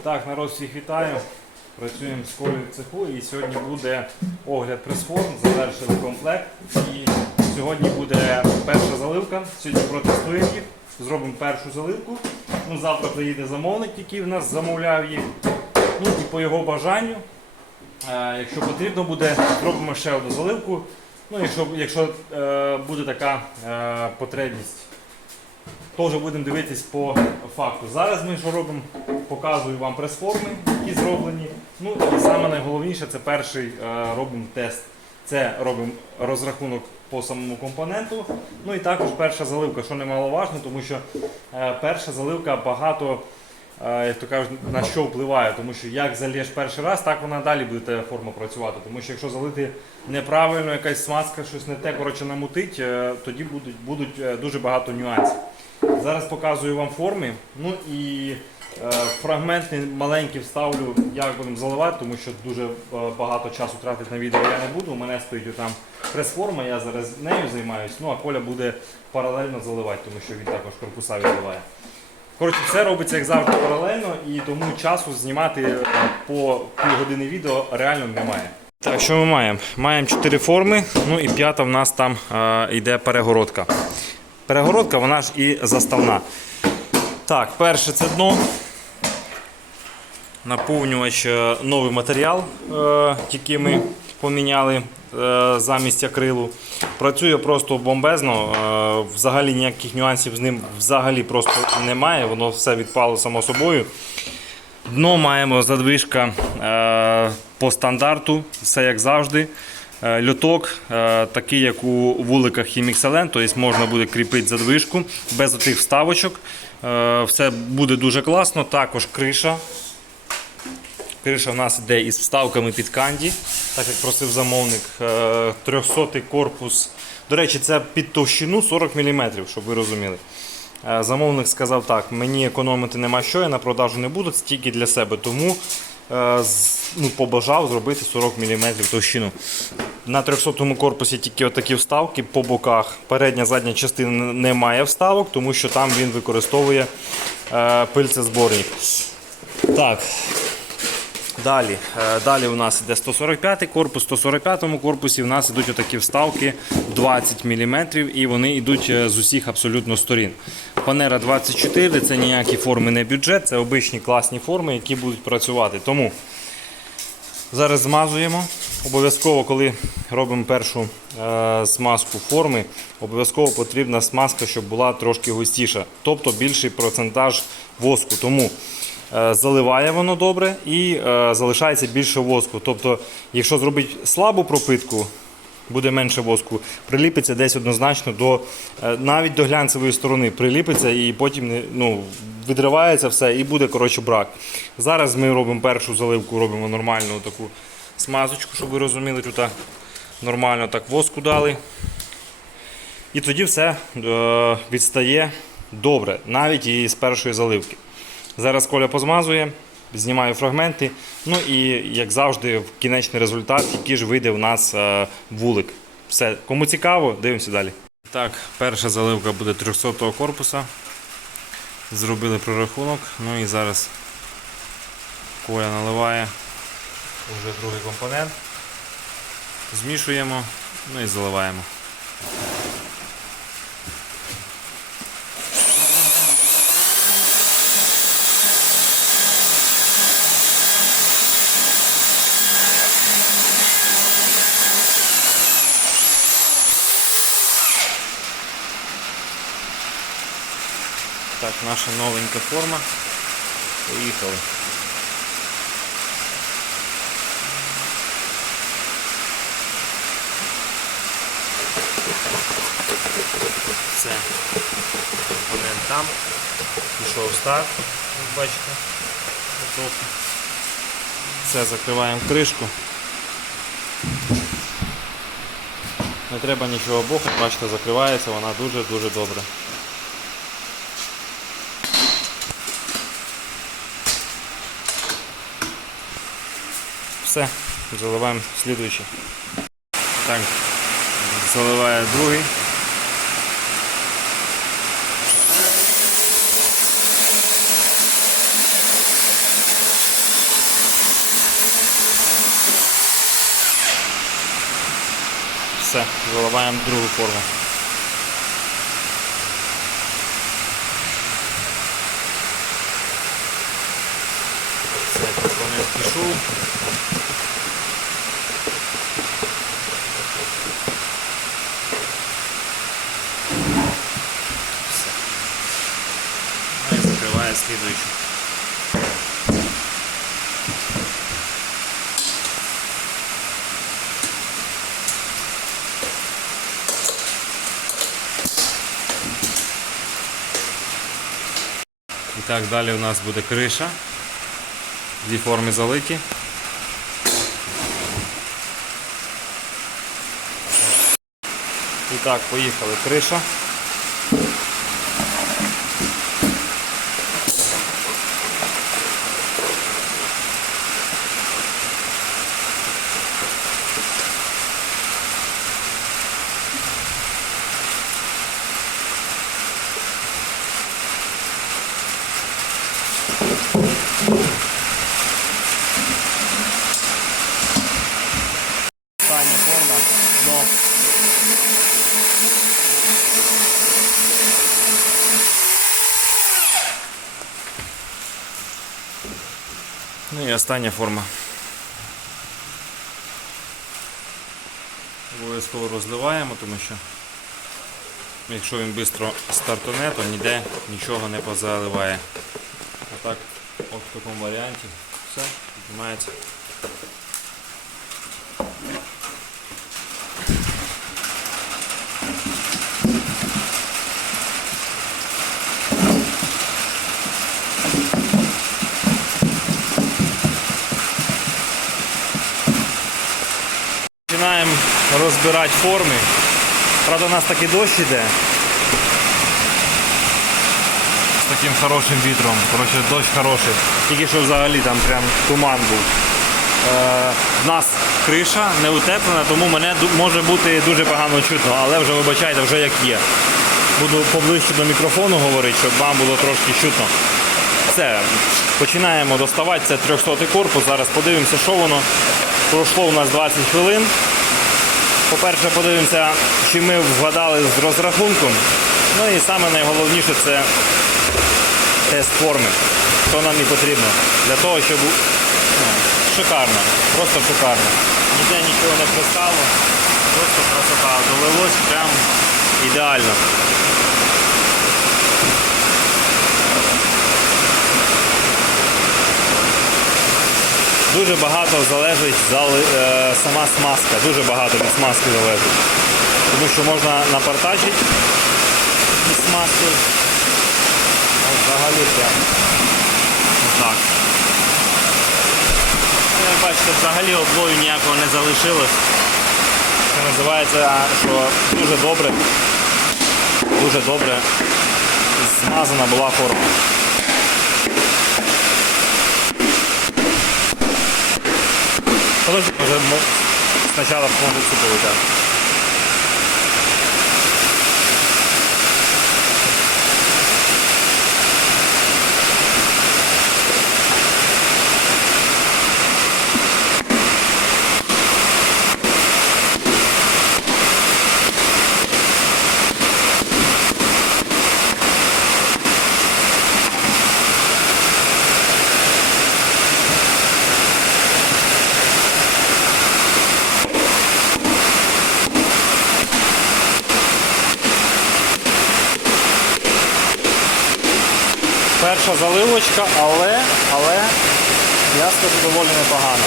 І так, народ всіх вітаю. Працюємо з колею в цеху і сьогодні буде огляд пресформ, завершили комплект. І сьогодні буде перша заливка. Сьогодні протестуємо їх, зробимо першу заливку. Ну, завтра приїде замовник, який в нас замовляв їх. Ну і по його бажанню, е, якщо потрібно буде, зробимо ще одну заливку. Ну, якщо, якщо е, буде така е, потребність. Теж будемо дивитись по факту. Зараз ми що робимо? Показую вам прес-форми, які зроблені. Ну і саме найголовніше це перший е, робимо тест. Це робимо розрахунок по самому компоненту. Ну і також перша заливка, що немаловажно, тому що е, перша заливка багато, е, як то кажуть, на що впливає. Тому що як залєш перший раз, так вона далі буде та форма працювати. Тому що якщо залити неправильно, якась смазка, щось не те коротше, намутить, тоді будуть, будуть дуже багато нюансів. Зараз показую вам форми. Ну і е, фрагменти маленькі вставлю, як будемо заливати, тому що дуже е, багато часу тратити на відео я не буду. У мене стоїть там прес-форма, я зараз нею займаюсь. Ну а Коля буде паралельно заливати, тому що він також корпуса відливає. Коротше, все робиться як завжди паралельно, і тому часу знімати е, по півгодини відео реально немає. Так, що ми маємо? Маємо 4 форми, ну і п'ята в нас там е, йде перегородка. Перегородка, вона ж і заставна. Так, перше це дно. Наповнювач е, новий матеріал, е, який ми поміняли е, замість акрилу. Працює просто бомбезно. Взагалі ніяких нюансів з ним взагалі просто немає. Воно все відпало само собою. Дно маємо задвижка по стандарту, все як завжди. Е, Льоток, е, такий як у вуликах Хімікселен, тобто можна буде кріпити задвижку без отих вставочок. Е, Все буде дуже класно. Також криша. Криша в нас йде із вставками під канді, так як просив замовник. 300 корпус. До речі, це під товщину 40 мм, щоб ви розуміли. Замовник сказав так, мені економити нема що, я на продажу не буду, це тільки для себе. Тому ну, побажав зробити 40 мм товщину. На 300-му корпусі тільки отакі вставки по боках. Передня задня частина не має вставок, тому що там він використовує е, пильцезборник. Так, Далі, е, далі у нас йде 145 корпус. В 145 корпусі у нас йдуть отакі вставки 20 мм і вони йдуть е, з усіх абсолютно сторін. Панера 24 це ніякі форми не бюджет, це обичні класні форми, які будуть працювати. Тому зараз змазуємо. Обов'язково, коли робимо першу е, смазку форми, обов'язково потрібна смазка, щоб була трошки густіша, тобто більший процентаж воску. Тому е, заливає воно добре і е, залишається більше воску. Тобто, якщо зробити слабу пропитку, буде менше воску, приліпиться десь однозначно до е, навіть до глянцевої сторони, приліпиться і потім ну, відривається все і буде коротше брак. Зараз ми робимо першу заливку, робимо нормальну таку смазочку, щоб ви розуміли, тут нормально так воску дали. І тоді все е, відстає добре, навіть і з першої заливки. Зараз Коля позмазує, знімаю фрагменти. Ну і, як завжди, кінечний результат, який ж вийде в нас е, вулик. Все, кому цікаво, дивимося далі. Так, перша заливка буде 300-го корпуса. Зробили прорахунок. Ну і зараз Коля наливає вже другий компонент. Змішуємо, ну і заливаємо. Наша новенька форма. Поїхали. Все. Компонент там. Пішов старт, як бачите. Готовка. Все, закриваємо кришку. Не треба нічого бохати, бачите, закривається, вона дуже-дуже добре. все, заливаємо слідуючий. Так, заливає другий. Все, заливаем другую форму. Все, пішов. Так, далі у нас буде криша. Дві форми залиті. І так, поїхали. Криша. Остання форма. Дно. Ну і остання форма. Обов'язково розливаємо, тому що якщо він швидко стартуне, то ніде нічого не позаливає. Отак, от в такому варіанті все піднімається. Починаємо розбирати форми. Правда, у нас такий дощ іде. Таким хорошим вітром. Коротше, дощ хороший. Тільки що взагалі там прям туман був. Е, в нас криша не утеплена, тому мене може бути дуже погано чутно, але вже вибачайте, вже як є. Буду поближче до мікрофону говорити, щоб вам було трошки чутно. Все, починаємо доставати. Це 300 корпус. Зараз подивимося, що воно. Пройшло у нас 20 хвилин. По-перше, подивимося, чи ми вгадали з розрахунком. Ну і саме найголовніше це тест форми. Що нам і потрібно. Для того, щоб ну, шикарно, просто шикарно. Ніде нічого не пристало, просто красота. Долилось прям ідеально. Дуже багато залежить е, сама смазка, дуже багато від смазки залежить. Тому що можна напортачити смазки. Взагалі прям отак. Ну, Як бачите, взагалі облою ніякого не залишилось. Це називається, що дуже добре, дуже добре змазана була форма. Подожди, може спочатку може цю повитати. Перша заливочка, але, але скажу доволі непогано.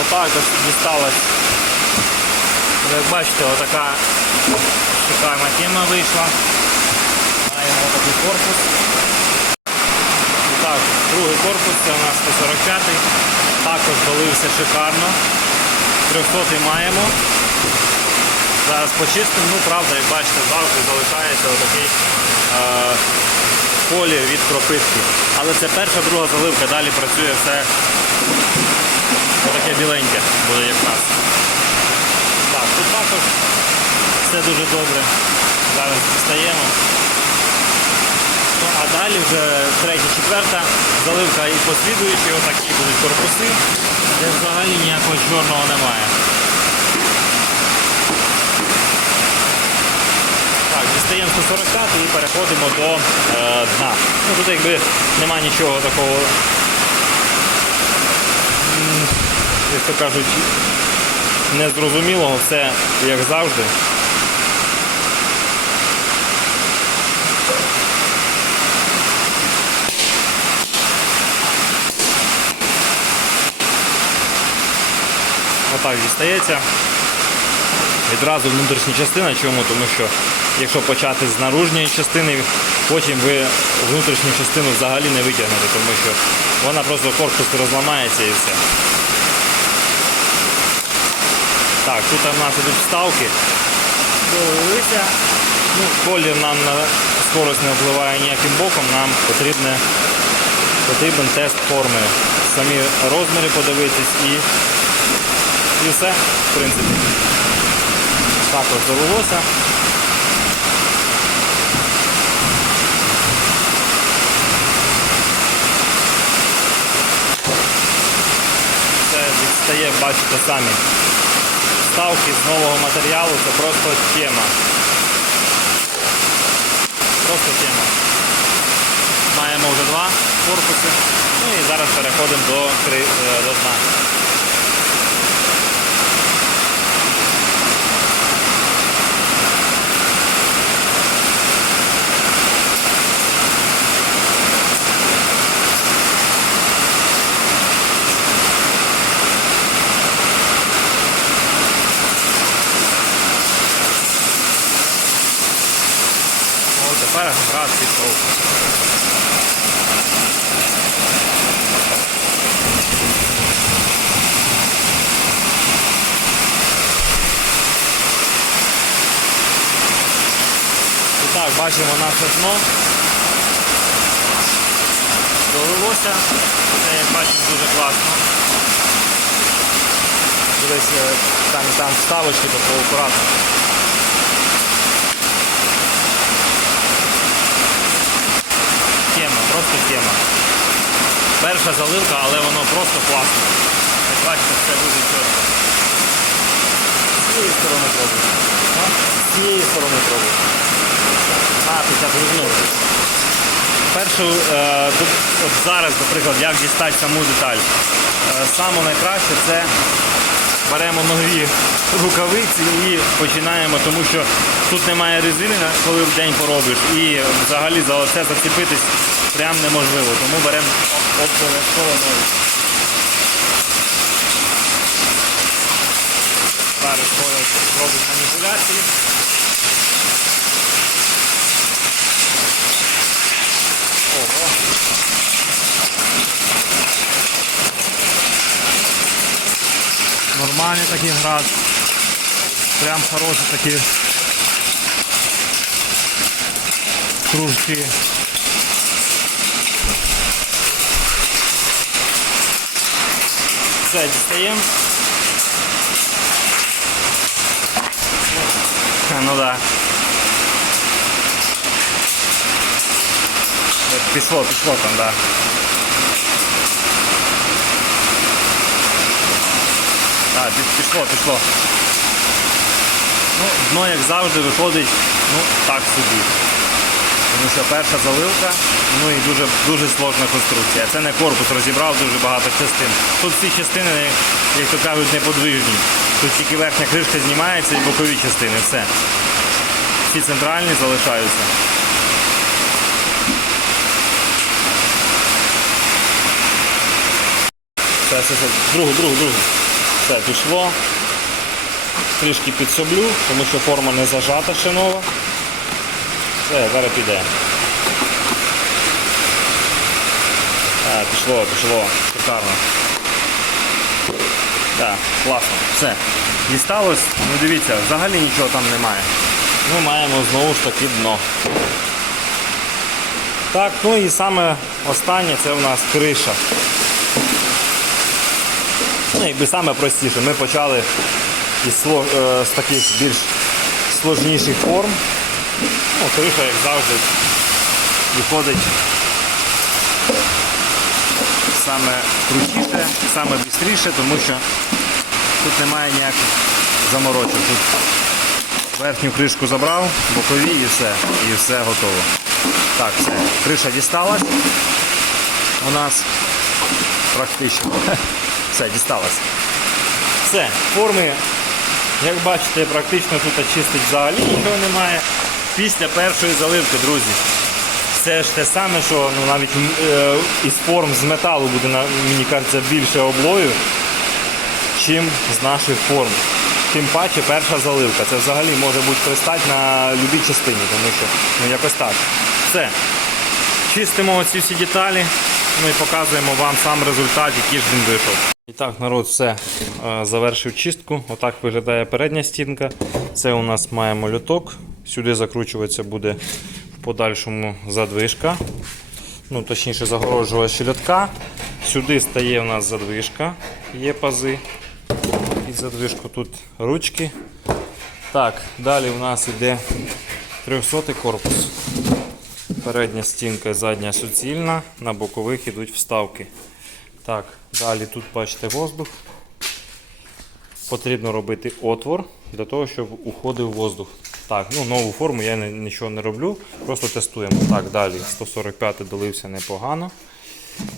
Отак ось дісталась. Як бачите, отака шикарна тема вийшла. Маємо отакий корпус. Так, другий корпус, це у нас 145-й. Також долився шикарно. 300 маємо. Зараз почистимо, ну правда, як бачите, завжди залишається отакий е, колір від пропитки. Але це перша, друга заливка, далі працює все отаке біленьке буде як в нас. Так, тут також все дуже добре. Зараз дістаємо. Ну, а далі вже третя, четверта заливка і послідуючі отакі будуть корпуси, де взагалі ніякого чорного немає. Так, дістаємо 140 і переходимо до е, дна. Ну, тут якби нема нічого такого, як то кажуть, незрозумілого, все як завжди. Отак дістається. Відразу внутрішня частина. Чому? Тому що якщо почати з наружньої частини, потім ви внутрішню частину взагалі не витягнете, тому що вона просто корпус розламається і все. Так, тут у нас ідуть вставки. Долилися. Ну, колір нам на скорость не впливає ніяким боком, нам потрібне, потрібен тест форми. Самі розміри подивитись і, і все, в принципі. Також завелося. Це відстає, бачите самі. Ставки з нового матеріалу це просто тема. Просто тема. Маємо вже два корпуси. Ну і зараз переходимо до, е, до дна. О, тепер град пішов. І так, бачимо наше дно. Долилося. Це, як бачимо, дуже класно. Десь е, там і там вставочки, тобто акуратно. Тема, просто тема. Перша заливка, але воно просто класно. Як бачите, все дуже чітко. З цієї сторони пробую. А? З цієї сторони пробую. А, ти. Першу, е, от зараз, наприклад, як дістати саму деталь. Е, саме найкраще це беремо нові рукавиці і починаємо, тому що тут немає резини, коли в день поробиш, і взагалі за оце зацепитись прям неможливо. Тому беремо обов'язково нові. Зараз робить маніпуляції. Нормальний такий град. Прям хороші такі кружки. Все, дістаємо. А, Ну да. От Пішло, пішло там, да. Так, пішло, пішло. Ну, дно, як завжди, виходить, ну, так собі. Тому що перша заливка, ну і дуже, дуже сложна конструкція. Це не корпус розібрав дуже багато частин. Тут всі частини, як то кажуть, неподвижні. Тут тільки верхня кришка знімається і бокові частини. Все. Всі центральні залишаються. Все, все, все. Другу, другу, другу. Все, пішло. Трішки підсоблю, тому що форма не зажата ще нова. Все, зараз піде. А, пішло, пішло. Шикарно. Так, класно. Все. Дісталось. Ну дивіться, взагалі нічого там немає. Ми маємо знову ж таки дно. Так, ну і саме останнє це у нас криша. Ну, якби саме простіше. Ми почали із е, з таких більш сложніших форм. Ну, криша, як завжди, виходить саме крутіше, саме швидше, тому що тут немає ніяких заморочок. Тут верхню кришку забрав, бокові і все. І все готово. Так, все. Криша дісталась. У нас практично. Все, дісталась. Все, форми, як бачите, практично тут чистить взагалі нічого немає. Після першої заливки, друзі. Це ж те саме, що ну, навіть е, із форм з металу буде, мені кажеться, більше облою, чим з наших форм. Тим паче перша заливка. Це взагалі може бути пристать на будь-якій частині, тому що ну, якось так. Все. Чистимо оці всі деталі, ну і показуємо вам сам результат, який ж він вийшов. І так, народ, все е, завершив чистку. Отак виглядає передня стінка. Це у нас маємо люток. Сюди закручуватися буде в подальшому задвижка. Ну, точніше, загороджувач льотка. Сюди стає у нас задвижка, є пази. Під задвижку тут ручки. Так, далі у нас йде 300 корпус. Передня стінка і задня суцільна, на бокових йдуть вставки. Так, далі тут бачите воздух. Потрібно робити отвор для того, щоб уходив воздух. Так, ну нову форму я нічого не роблю, просто тестуємо. Так, далі 145 долився непогано.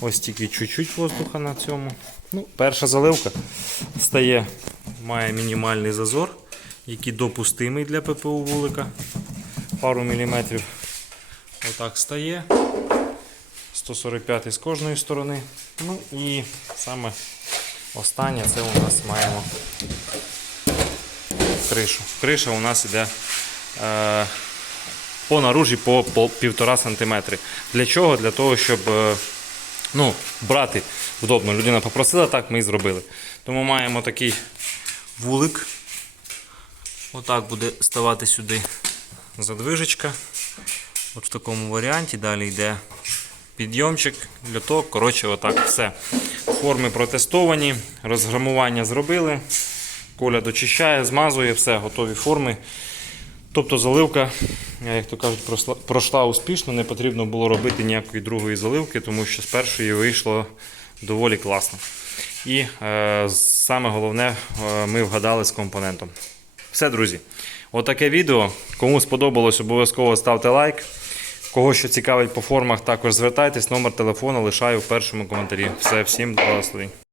Ось тільки чуть-чуть воздуха на цьому. Ну, перша заливка стає, має мінімальний зазор, який допустимий для ППУ вулика. Пару міліметрів. Отак стає. 145 з кожної сторони. Ну і саме останнє це у нас маємо кришу. Криша у нас іде е, по наружі по, по 1,5 см. Для чого? Для того, щоб е, ну, брати удобно. Людина попросила, так ми і зробили. Тому маємо такий вулик. Отак буде ставати сюди задвижечка. От в такому варіанті. Далі йде підйомчик, льоток. Коротше, отак все. Форми протестовані, розграмування зробили. Коля дочищає, змазує, все, готові форми. Тобто заливка, як то кажуть, пройшла, успішно, не потрібно було робити ніякої другої заливки, тому що з першої вийшло доволі класно. І е, саме головне, е, ми вгадали з компонентом. Все, друзі. Отаке відео. Кому сподобалось, обов'язково ставте лайк. Кого що цікавить по формах, також звертайтесь. Номер телефону лишаю в першому коментарі. Все, всім благословень.